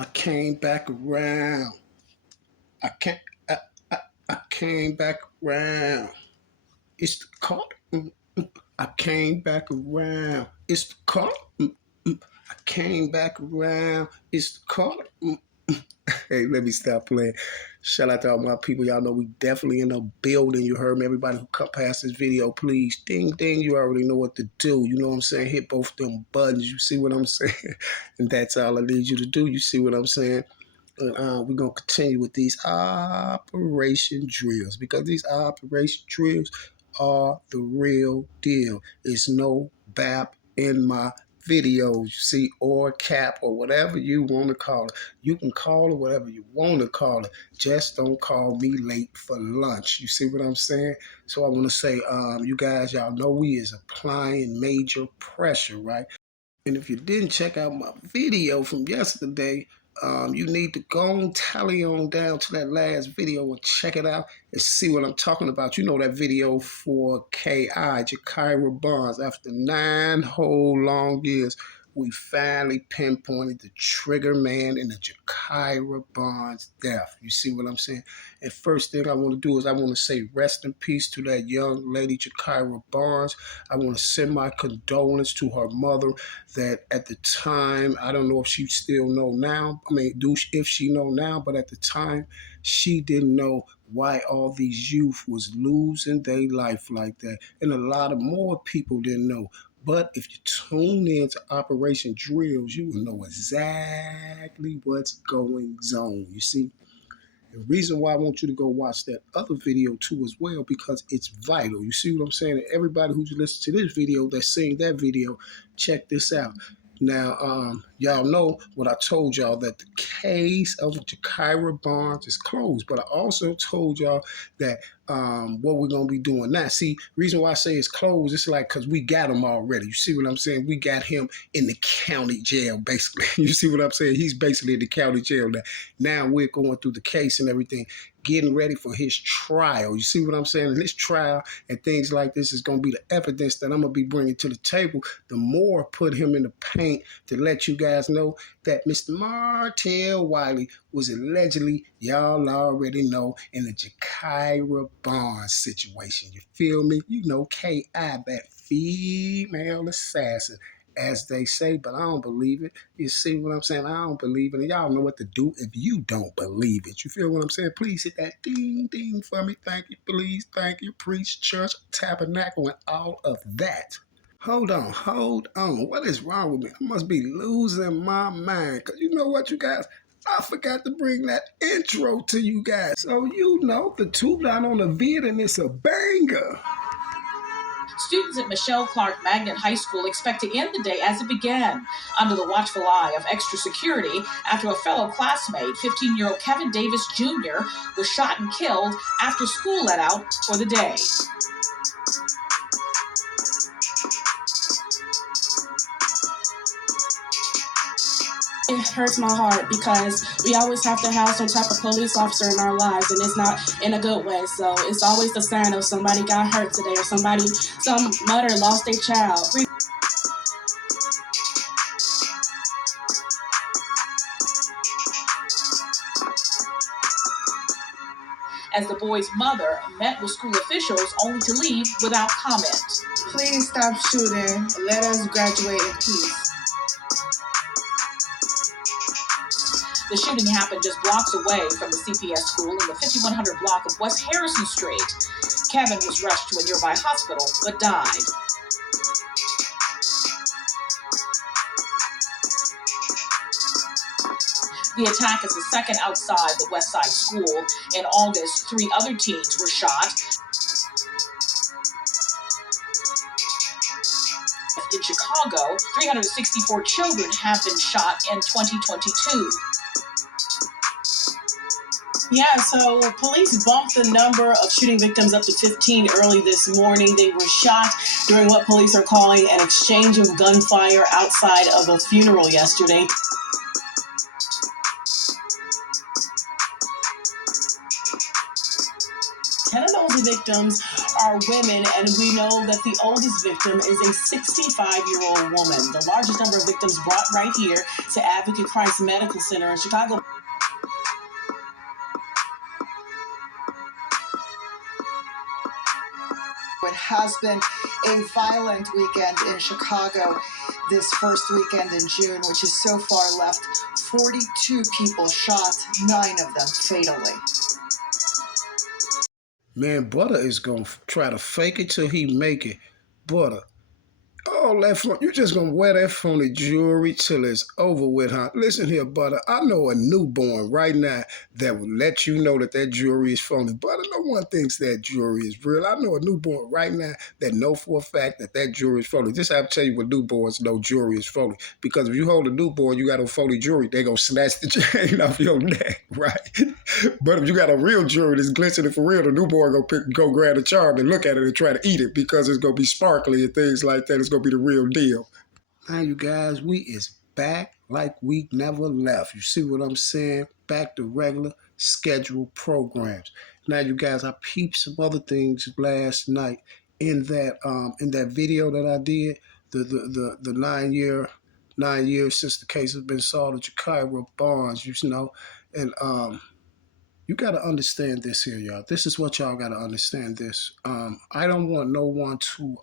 I came back around. I can't. I, I came back around. It's the call. I came back around. It's the call. I came back around. It's the call. Hey, let me stop playing. Shout out to all my people. Y'all know we definitely in the building. You heard me. Everybody who cut past this video, please ding ding. You already know what to do. You know what I'm saying? Hit both them buttons. You see what I'm saying? And that's all I need you to do. You see what I'm saying? We're going to continue with these operation drills because these operation drills are the real deal. It's no BAP in my videos, you see, or cap or whatever you want to call it. You can call it whatever you want to call it. Just don't call me late for lunch. You see what I'm saying? So I want to say, you guys, y'all know we is applying major pressure, right? And if you didn't check out my video from yesterday, you need to go and tally on down to that last video and check it out and see what I'm talking about. You know that video for K.I., Jakira Barnes. After 9 whole long years, we finally pinpointed the trigger man in the Jakira Barnes death. You see what I'm saying? And first thing I want to do is I want to say rest in peace to that young lady, Jakira Barnes. I want to send my condolence to her mother that at the time, I don't know if she still know now. I mean, if she know now, but at the time, she didn't know why all these youth was losing their life like that. And a lot of more people didn't know. But if you tune in to Operation Drills, you will know exactly what's going on. You see? The reason why I want you to go watch that other video too as well, because it's vital. You see what I'm saying? And everybody who's listening to this video that's seeing that video, check this out. Now, y'all know what I told y'all, that the case of Jakira Barnes is closed. But I also told y'all that what we're going to be doing now. See, reason why I say it's closed, it's like because we got him already. You see what I'm saying? We got him in the county jail, basically. You see what I'm saying? He's basically in the county jail now. Now we're going through the case and everything, getting ready for his trial. You see what I'm saying? And his trial and things like this is going to be the evidence that I'm going to be bringing to the table. The more put him in the paint to let you guys know that Mr. Martell Wiley was allegedly, y'all already know, in the Jakira Barnes situation. You feel me? You know, K.I., that female assassin, as they say, but I don't believe it. You see what I'm saying? I don't believe it. And y'all know what to do if you don't believe it. You feel what I'm saying? Please hit that ding ding for me. Thank you, please. Thank you. Preach, church, tabernacle, and all of that. Hold on, hold on. What is wrong with me? I must be losing my mind. Because you know what, you guys? I forgot to bring that intro to you guys. So you know the two down on the vid and it's a banger. Students at Michelle Clark Magnet High School expect to end the day as it began, under the watchful eye of extra security after a fellow classmate, 15-year-old Kevin Davis Jr., was shot and killed after school let out for the day. It hurts my heart because we always have to have some type of police officer in our lives, and it's not in a good way. So it's always the sign of somebody got hurt today, or some mother lost their child. As the boy's mother met with school officials only to leave without comment. Please stop shooting. Let us graduate in peace. The shooting happened just blocks away from the CPS school in the 5100 block of West Harrison Street. Kevin was rushed to a nearby hospital but died. The attack is the second outside the West Side School. In August, 3 other teens were shot. In Chicago, 364 children have been shot in 2022. Yeah, so police bumped the number of shooting victims up to 15 early this morning. They were shot during what police are calling an exchange of gunfire outside of a funeral yesterday. 10 of those victims are women, and we know that the oldest victim is a 65-year-old woman. The largest number of victims brought right here to Advocate Christ Medical Center in Chicago. It has been a violent weekend in Chicago this first weekend in June, which has so far left 42 people shot, 9 of them fatally. Man, Butta is going to try to fake it till he make it. Butta, all that phony, you just gonna wear that phony jewelry till it's over with, huh? Listen here, Butta. I know a newborn right now that will let you know that that jewelry is phony. Butta, no one thinks that jewelry is real. I know a newborn right now that know for a fact that that jewelry is phony. Just have to tell you what newborns know jewelry is phony. Because if you hold a newborn, you got a phony jewelry, they gonna snatch the chain off your neck, right? But if you got a real jewelry that's glistening for real, the newborn go grab a charm and look at it and try to eat it because it's gonna be sparkly and things like that. It's gonna be the real deal. Now, you guys, we is back like we never left. You see what I'm saying? Back to regular scheduled programs. Now, you guys, I peeped some other things last night in that video that I did. The 9 years since the case has been solved at Chicago Barnes, you know, and you got to understand this here, y'all. This is what y'all got to understand. This. I don't want no one to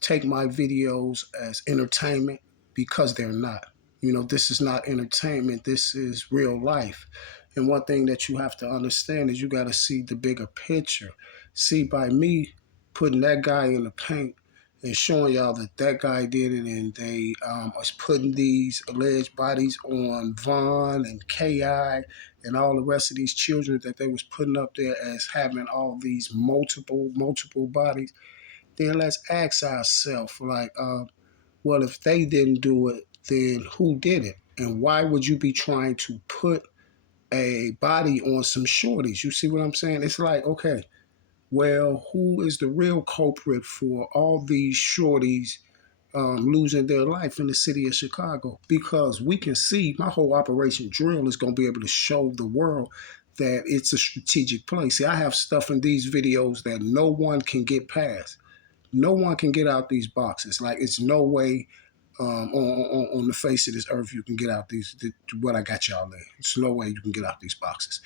take my videos as entertainment because they're not. You know, this is not entertainment. This is real life. And one thing that you have to understand is you got to see the bigger picture. See, by me putting that guy in the paint and showing y'all that that guy did it, and they was putting these alleged bodies on Vaughn and Ki and all the rest of these children that they was putting up there as having all these multiple bodies. Then let's ask ourselves, like, well, if they didn't do it, then who did it? And why would you be trying to put a body on some shorties? You see what I'm saying? It's like, okay, well, who is the real culprit for all these shorties losing their life in the city of Chicago? Because we can see my whole Operation Drill is going to be able to show the world that it's a strategic play. See, I have stuff in these videos that no one can get past. No one can get out these boxes. Like, it's no way on the face of this earth you can get out what I got y'all there. It's no way you can get out these boxes.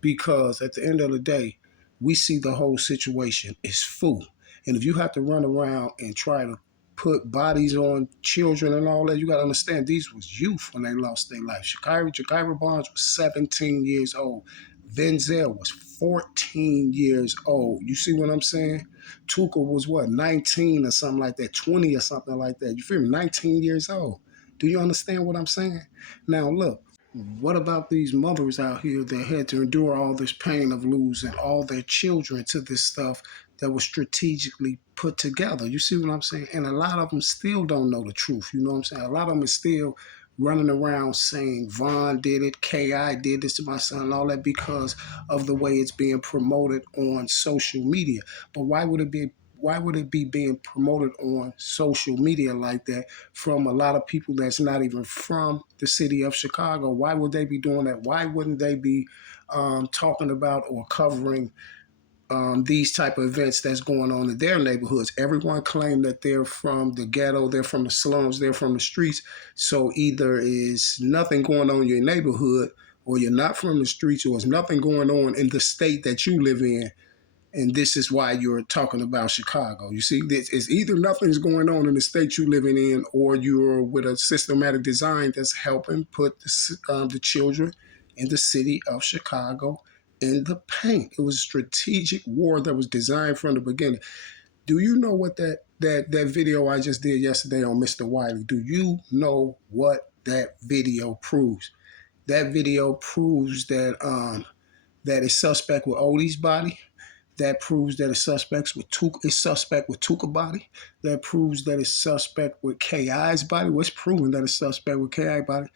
Because at the end of the day, we see the whole situation is full. And if you have to run around and try to put bodies on children and all that, you got to understand these was youth when they lost their life. Shakira Barnes was 17 years old. Denzel was 14 years old. You see what I'm saying? Tuka was what, 19 or something like that, 20 or something like that. You feel me? 19 years old. Do you understand what I'm saying? Now, look, what about these mothers out here that had to endure all this pain of losing all their children to this stuff that was strategically put together? You see what I'm saying? And a lot of them still don't know the truth. You know what I'm saying? A lot of them is still running around saying Vaughn did it, Ki did this to my son, and all that because of the way it's being promoted on social media. But why would it be being promoted on social media like that from a lot of people that's not even from the city of Chicago? Why would they be doing that? Why wouldn't they be talking about or covering these type of events that's going on in their neighborhoods? Everyone claim that they're from the ghetto, they're from the slums, they're from the streets. So either is nothing going on in your neighborhood, or you're not from the streets, or there's nothing going on in the state that you live in. And this is why you're talking about Chicago. You see, it's either nothing's going on in the state you're living in, or you're with a systematic design that's helping put the children in the city of Chicago in the paint. It was a strategic war that was designed from the beginning. Do you know what that video I just did yesterday on Mr. Wiley? Do you know what that video proves? That video proves that that is suspect with Odie's body. That proves that it's suspect with Tuka body. That proves that it's suspect with Ki's body. What's proven that it's suspect with Ki body,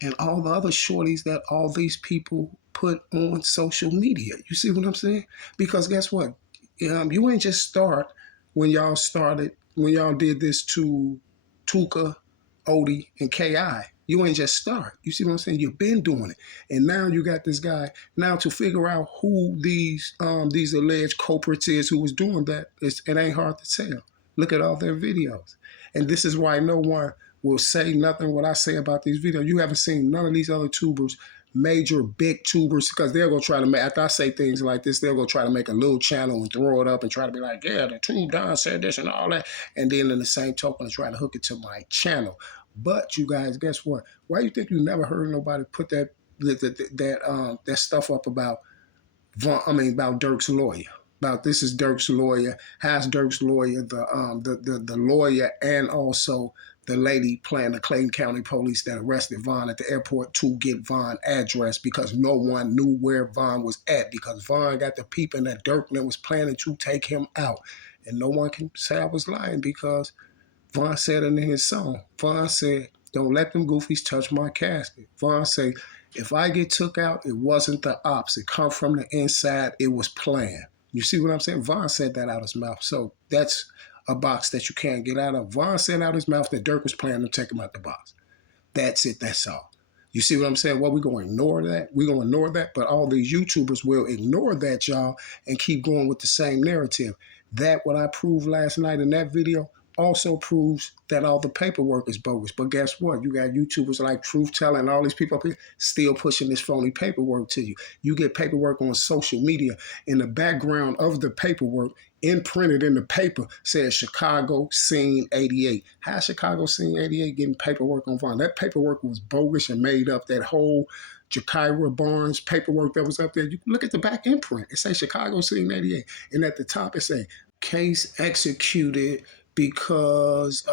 and all the other shorties that all these people put on social media. You see what I'm saying? Because guess what? You ain't just start when y'all did this to Tuka, Odie, and Ki. You ain't just start. You see what I'm saying? You've been doing it. And now you got this guy. Now to figure out who these alleged culprits is who was doing that, it ain't hard to tell. Look at all their videos. And this is why no one will say nothing what I say about these videos. You haven't seen none of these other tubers, major big tubers, because they're gonna try to make, after I say things like this, they're gonna try to make a little channel and throw it up and try to be like, yeah, the tube Don said this and all that, and then in the same token try to hook it to my channel. But you guys, guess what? Why you think you never heard nobody put that stuff up about about Dirk's lawyer? About this is Dirk's lawyer. How's Dirk's lawyer the lawyer and also the lady playing the Clayton County Police that arrested Vaughn at the airport to get Vaughn address because no one knew where Vaughn was at because Vaughn got the peeping that Dirk was planning to take him out. And no one can say I was lying because Vaughn said it in his song. Vaughn said, don't let them goofies touch my casket. Vaughn said, if I get took out, it wasn't the ops. It come from the inside. It was planned. You see what I'm saying? Vaughn said that out his mouth. So that's a box that you can't get out of. Vaughn said out his mouth that Dirk was planning to take him out the box. That's it. That's all. You see what I'm saying? Well, we're going to ignore that. We're going to ignore that. But all these YouTubers will ignore that, y'all, and keep going with the same narrative. That, what I proved last night in that video, also proves that all the paperwork is bogus. But guess what? You got YouTubers like Truth Teller and all these people up here still pushing this phony paperwork to you. You get paperwork on social media. In the background of the paperwork, imprinted in the paper, says Chicago Scene 88. How Chicago Scene 88 getting paperwork on Vaughn? That paperwork was bogus and made up. That whole Jakira Barnes paperwork that was up there. You look at the back imprint. It says Chicago Scene 88. And at the top it says case executed because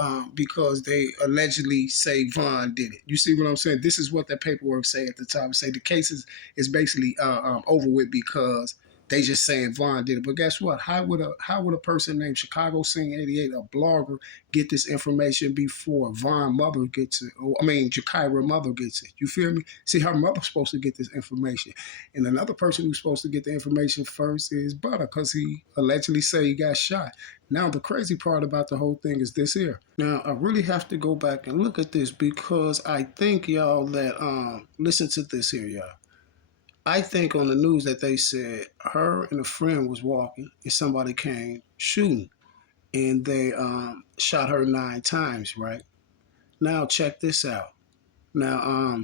they allegedly say Vaughn did it. You see what I'm saying? This is what that paperwork say at the top. It say the case is basically over with because they just saying Vaughn did it. But guess what? How would a person named Chicago Scene 88, a blogger, get this information before Vaughn mother gets it? Or, I mean, Jakira mother gets it. You feel me? See, her mother's supposed to get this information. And another person who's supposed to get the information first is Butta because he allegedly say he got shot. Now, the crazy part about the whole thing is this here. Now, I really have to go back and look at this because I think, y'all, that, listen to this here, y'all. I think on the news that they said her and a friend was walking and somebody came shooting and they shot her 9 times, right? Now, check this out. Now,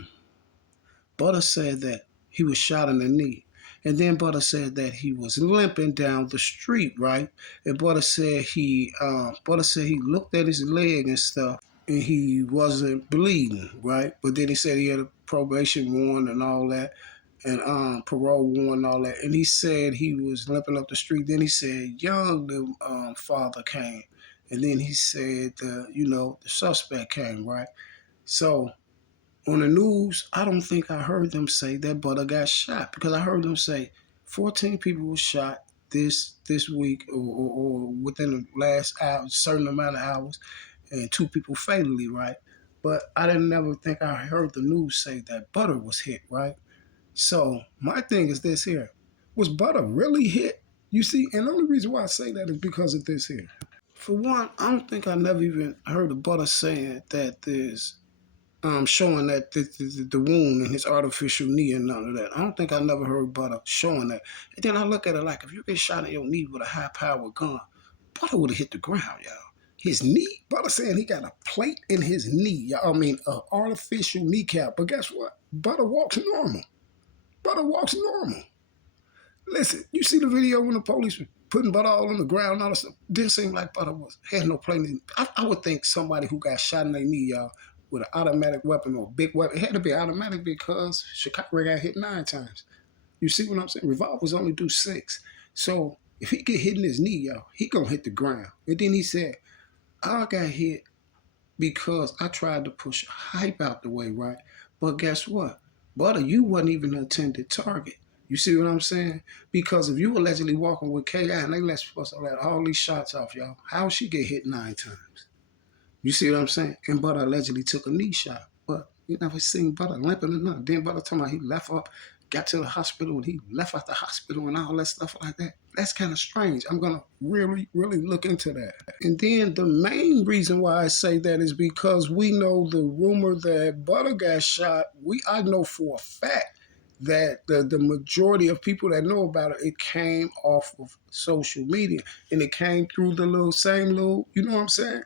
Butta said that he was shot in the knee. And then Butta said that he was limping down the street, right? And Butta said he looked at his leg and stuff, and he wasn't bleeding, right? But then he said he had a probation warrant and all that, and parole warrant and all that. And he said he was limping up the street. Then he said young the father came, and then he said the suspect came, right? So on the news, I don't think I heard them say that Butta got shot because I heard them say 14 people were shot this week or within the last hour, certain amount of hours, and 2 people fatally, right? But I didn't never think I heard the news say that Butta was hit, right? So my thing is this here. Was Butta really hit? You see, and the only reason why I say that is because of this here. For one, I don't think I never even heard of Butta saying that there's showing that the wound in his artificial knee and none of that. I don't think I never heard Butta showing that. And then I look at it like, if you get shot in your knee with a high-powered gun, Butta would have hit the ground, y'all. His knee, Butta saying he got a plate in his knee, y'all. I mean, an artificial kneecap. But guess what? Butta walks normal. Butta walks normal. Listen, you see the video when the police were putting Butta all on the ground and all that stuff? Didn't seem like Butta had no plate in his knee. I would think somebody who got shot in their knee, y'all, with an automatic weapon or a big weapon. It had to be automatic because Chicago got hit 9 times. You see what I'm saying? Revolvers only do 6. So if he get hit in his knee, y'all, he gonna hit the ground. And then he said, I got hit because I tried to push hype out the way, right? But guess what? Butta, you wasn't even an intended target. You see what I'm saying? Because if you allegedly walking with KI and they let all these shots off, y'all, how she get hit 9 times? You see what I'm saying? And Butta allegedly took a knee shot. But you never seen Butta limping or nothing. Then Butta talking about he left up, got to the hospital and he left out the hospital and all that stuff like that. That's kind of strange. I'm going to really, really look into that. And then the main reason why I say that is because we know the rumor that Butta got shot. I know for a fact that the majority of people that know about it, it came off of social media. And it came through the same little, you know what I'm saying?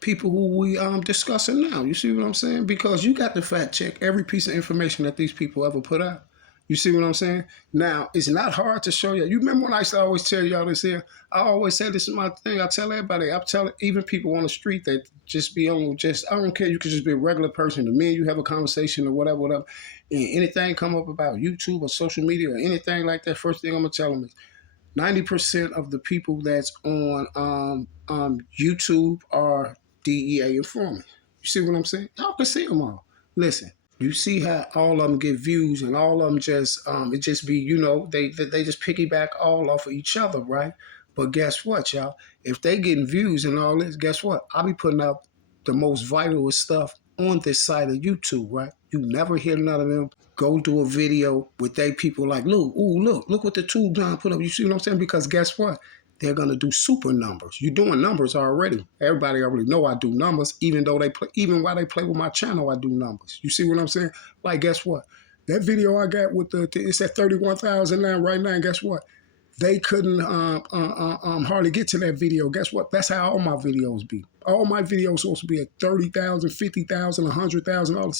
People who we discussing now. You see what I'm saying? Because you got to fact check every piece of information that these people ever put out. You see what I'm saying? Now, it's not hard to show you. You remember when I used to always tell y'all this here? I always say this is my thing. I tell everybody. I tell even people on the street that just be on, I don't care. You could just be a regular person. The minute you have a conversation or whatever, and anything come up about YouTube or social media or anything like that, first thing I'm going to tell them is 90% of the people that's on YouTube are DEA informants. You see what I'm saying? Y'all can see them all. Listen, you see how all of them get views and all of them just, it just be, they just piggyback all off of each other, right? But guess what, y'all? If they getting views and all this, guess what? I'll be putting out the most vital stuff on this side of YouTube, right? You never hear none of them go do a video with they people like, look what the tube John put up. You see what I'm saying? Because guess what? They're gonna do super numbers. You're doing numbers already. Everybody already know I do numbers, even while they play with my channel, I do numbers. You see what I'm saying? Like, guess what? That video I got with it's at 31,000 now right now. And guess what? They couldn't hardly get to that video. Guess what? That's how all my videos be. All my videos supposed to be at 30,000, 50,000, 100,000. All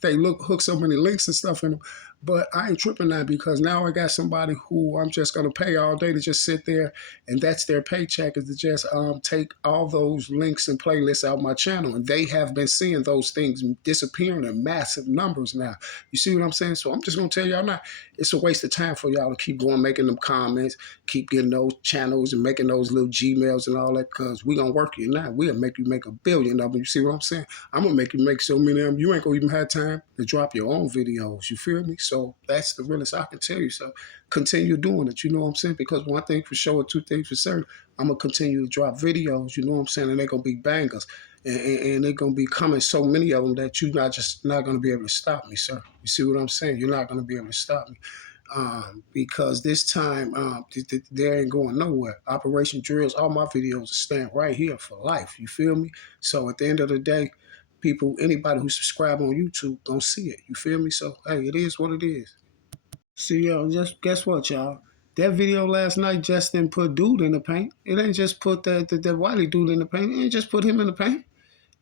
they hook so many links and stuff in them. But I ain't tripping now because now I got somebody who I'm just gonna pay all day to just sit there, and that's their paycheck, is to just take all those links and playlists out of my channel, and they have been seeing those things disappearing in massive numbers now. You see what I'm saying? So I'm just gonna tell y'all now, it's a waste of time for y'all to keep going making them comments, keep getting those channels and making those little Gmails and all that, because we gonna work you now. We'll make you make $1 billion of them. You see what I'm saying? I'm gonna make you make so many of them, you ain't gonna even have time to drop your own videos. You feel me? So that's the realest I can tell you. So continue doing it. You know what I'm saying? Because one thing for sure, two things for certain, I'm gonna continue to drop videos. You know what I'm saying? And they're gonna be bangers, and they're gonna be coming so many of them that you're not gonna be able to stop me, sir. You see what I'm saying? You're not gonna be able to stop me. Because this time they ain't going nowhere. Operation Drills, all my videos are staying right here for life. You feel me? So at the end of the day, anybody who subscribe on YouTube don't see it. You feel me? So hey, it is what it is. See, yo, just guess what, y'all? That video last night just didn't put dude in the paint. It ain't just put that Wiley dude in the paint. It ain't just put him in the paint.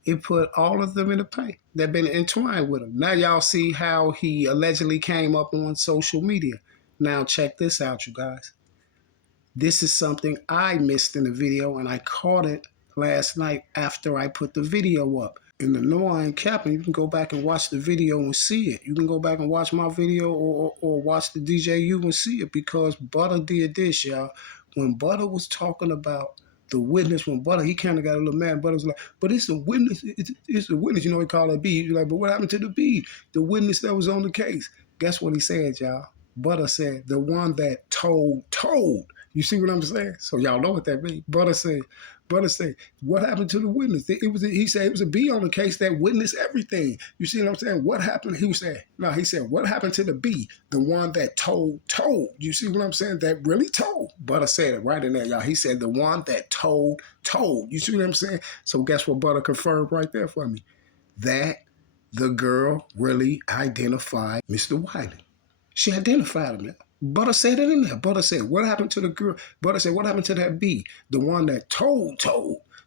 It put all of them in the paint. They've been entwined with him. Now y'all see how he allegedly came up on social media. Now check this out, you guys. This is something I missed in the video, and I caught it last night after I put the video up. In the No I Ain't Capping, you can go back and watch the video and see it. You can go back and watch my video or watch the DJU and see it, because Butta did this, y'all. When Butta was talking about the witness, when Butta, he kind of got a little mad. Butta was like, but it's the witness, it's the witness, he called it B. He's like, but what happened to the B? The witness that was on the case. Guess what he said, y'all? Butta said, the one that told. You see what I'm saying? So y'all know what that means. Butta said, what happened to the witness? He said it was a B on the case that witnessed everything. You see what I'm saying? What happened? He said, what happened to the B? The one that told. You see what I'm saying? That really told. Butta said it right in there, y'all. He said the one that told. You see what I'm saying? So guess what Butta confirmed right there for me? That the girl really identified Mr. Wiley. She identified him. Butta said it in there. Butta said, what happened to the girl? Butta said, what happened to that B? The one that told.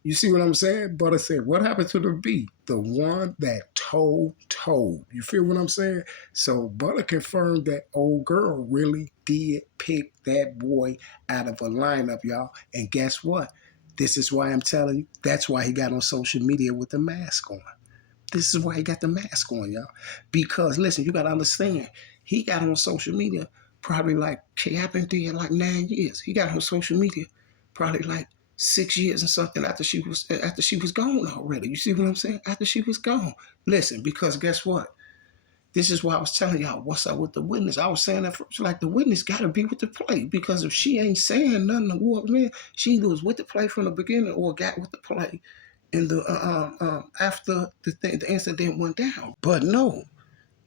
You see what I'm saying? Butta said, what happened to the B? The one that told. You feel what I'm saying? So Butta confirmed that old girl really did pick that boy out of a lineup, y'all. And guess what? This is why I'm telling you, that's why he got on social media with the mask on. This is why he got the mask on, y'all. Because, listen, you got to understand, he got on social media probably like, happened to like 9 years. He got on social media probably like 6 years and something after she was gone already. You see what I'm saying? After she was gone. Listen, because guess what? This is why I was telling y'all what's up with the witness. I was saying that first, like, the witness got to be with the play, because if she ain't saying nothing to what man, she either was with the play from the beginning or got with the play in the after the incident went down. But no,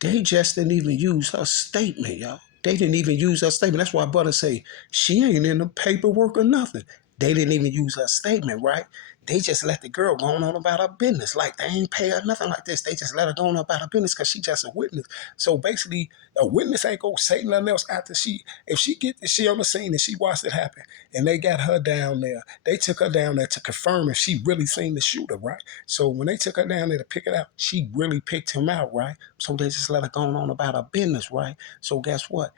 They just didn't even use her statement, y'all. They didn't even use her statement. That's why Butter say she ain't in the paperwork or nothing. They didn't even use her statement, right? They just let the girl go on about her business. Like they ain't pay her nothing like this. They just let her go on about her business because she just a witness. So basically, a witness ain't gonna say nothing else after if she get this shit on the scene and she watched it happen and they got her down there. They took her down there to confirm if she really seen the shooter, right? So when they took her down there to pick it out, she really picked him out, right? So they just let her go on about her business, right? So guess what?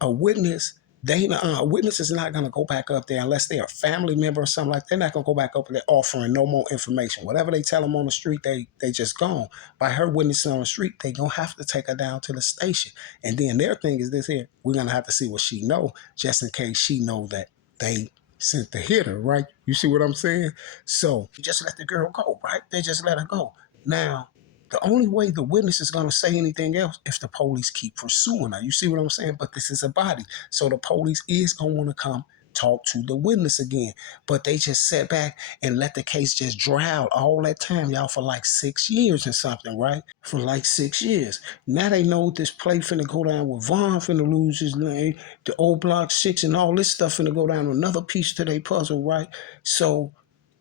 A witness, a witness is not gonna go back up there unless they're a family member or something like that. They're not gonna go back up there offering no more information. Whatever they tell them on the street, they just gone. By her witnessing on the street, they gonna have to take her down to the station. And then their thing is this here: we're gonna have to see what she know, just in case she know that they sent the hitter, right? You see what I'm saying? So just let the girl go, right? They just let her go. Now, the only way the witness is going to say anything else if the police keep pursuing her. You see what I'm saying? But this is a body. So the police is going to want to come talk to the witness again. But they just sat back and let the case just dry out all that time, y'all, for like 6 years or something, right? For like 6 years. Now they know this play finna go down with Vaughn finna lose his name, the old block 6 and all this stuff finna go down another piece to their puzzle, right? So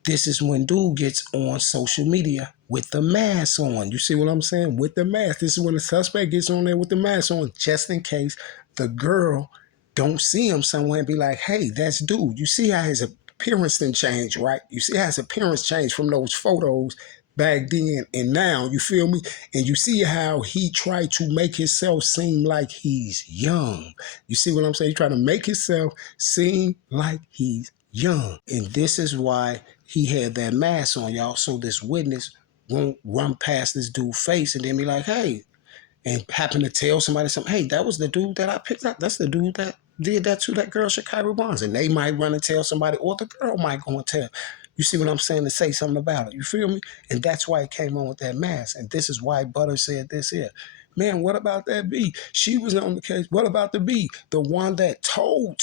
this is when dude gets on social media with the mask on. You see what I'm saying? With the mask. This is when the suspect gets on there with the mask on, just in case the girl don't see him somewhere and be like, hey, that's dude. You see how his appearance didn't change, right? You see how his appearance changed from those photos back then and now, you feel me? And you see how he tried to make himself seem like he's young. You see what I'm saying? He tried to make himself seem like he's young. And this is why he had that mask on, y'all, so this witness won't run past this dude's face and then be like, hey, and happen to tell somebody something, hey, that was the dude that I picked up. That's the dude that did that to that girl, Shakira Bonds. And they might run and tell somebody, or the girl might go and tell. You see what I'm saying? To say something about it. You feel me? And that's why it came on with that mask. And this is why Butter said this here. Man, what about that B? She was on the case. What about the B? The one that told.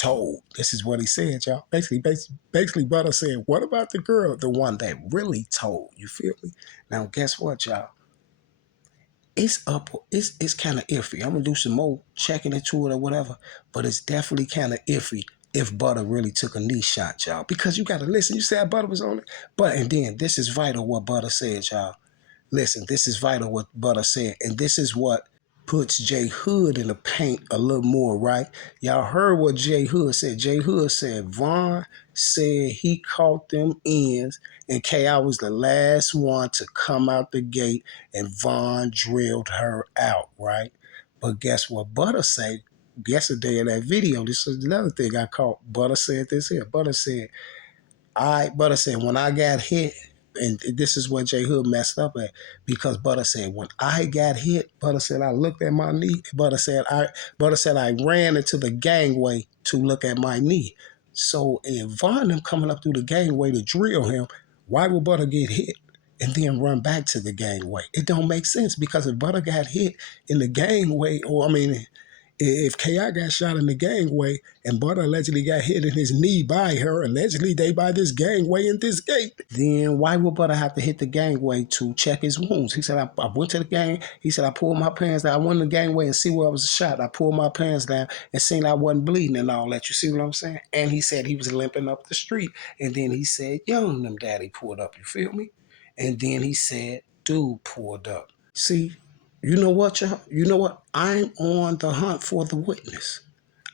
This is what he said, y'all. Basically, Butter said, what about the girl? The one that really told. You feel me? Now, guess what, y'all? It's kind of iffy. I'm gonna do some more checking into it or whatever, but it's definitely kind of iffy if Butter really took a knee shot, y'all. Because you gotta listen. You said Butter was on it, but and then this is vital what Butter said, y'all. Listen, this is vital what Butter said, and this is what puts Jay Hood in the paint a little more, right? Y'all heard what Jay Hood said. Jay Hood said Vaughn said he caught them ends, and K.I. was the last one to come out the gate, and Vaughn drilled her out, right? But guess what Butter said yesterday in that video? This is another thing I caught. Butter said this here. Butter said, when I got hit, and this is what J Hood messed up at, because Butter said, when I got hit, Butter said, I looked at my knee. Butter said, I ran into the gangway to look at my knee. So if Von them coming up through the gangway to drill him, why would Butter get hit and then run back to the gangway? It don't make sense, because if Butter got hit in the gangway, if K.I. got shot in the gangway and Butter allegedly got hit in his knee by her, allegedly they by this gangway in this gate, then why would Butter have to hit the gangway to check his wounds? He said, I went to the gang. He said, I pulled my pants down. I went in the gangway and see where I was shot. I pulled my pants down and seen I wasn't bleeding and all that. You see what I'm saying? And he said he was limping up the street. And then he said, young them daddy pulled up. You feel me? And then he said, dude pulled up. See, you know what, y'all? You know what? I'm on the hunt for the witness.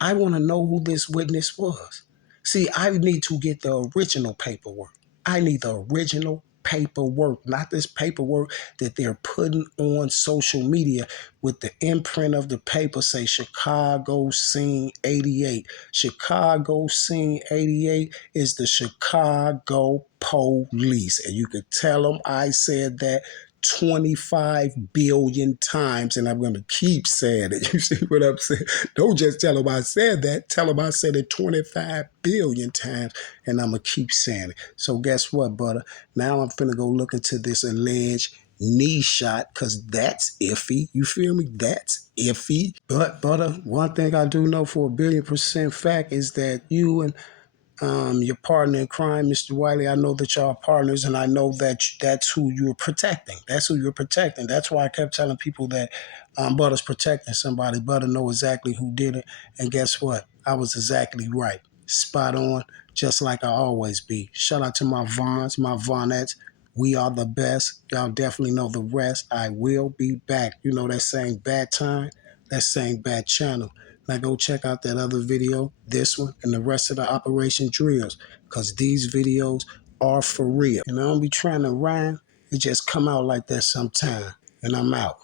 I want to know who this witness was. See, I need to get the original paperwork. I need the original paperwork, not this paperwork that they're putting on social media with the imprint of the paper say Chicago Scene 88. Chicago Scene 88 is the Chicago police. And you could tell them I said that 25 billion times, and I'm going to keep saying it. You see what I'm saying? Don't just tell them I said that. Tell them I said it 25 billion times, and I'm going to keep saying it. So guess what, Butter? Now I'm finna go look into this alleged knee shot, because that's iffy. You feel me? That's iffy. But, Butter, one thing I do know for 1,000,000,000% fact is that you and Your partner in crime, Mr. Wiley. I know that y'all are partners, and I know that that's who you're protecting. That's who you're protecting. That's why I kept telling people that Butta's protecting somebody. Butter know exactly who did it, and guess what? I was exactly right, spot on, just like I always be. Shout out to my Vons, my Vonettes. We are the best. Y'all definitely know the rest. I will be back. You know that saying bad time, that saying bad channel. Now go check out that other video, this one, and the rest of the Operation Drills, because these videos are for real. And I don't be trying to rhyme. It just come out like that sometime. And I'm out.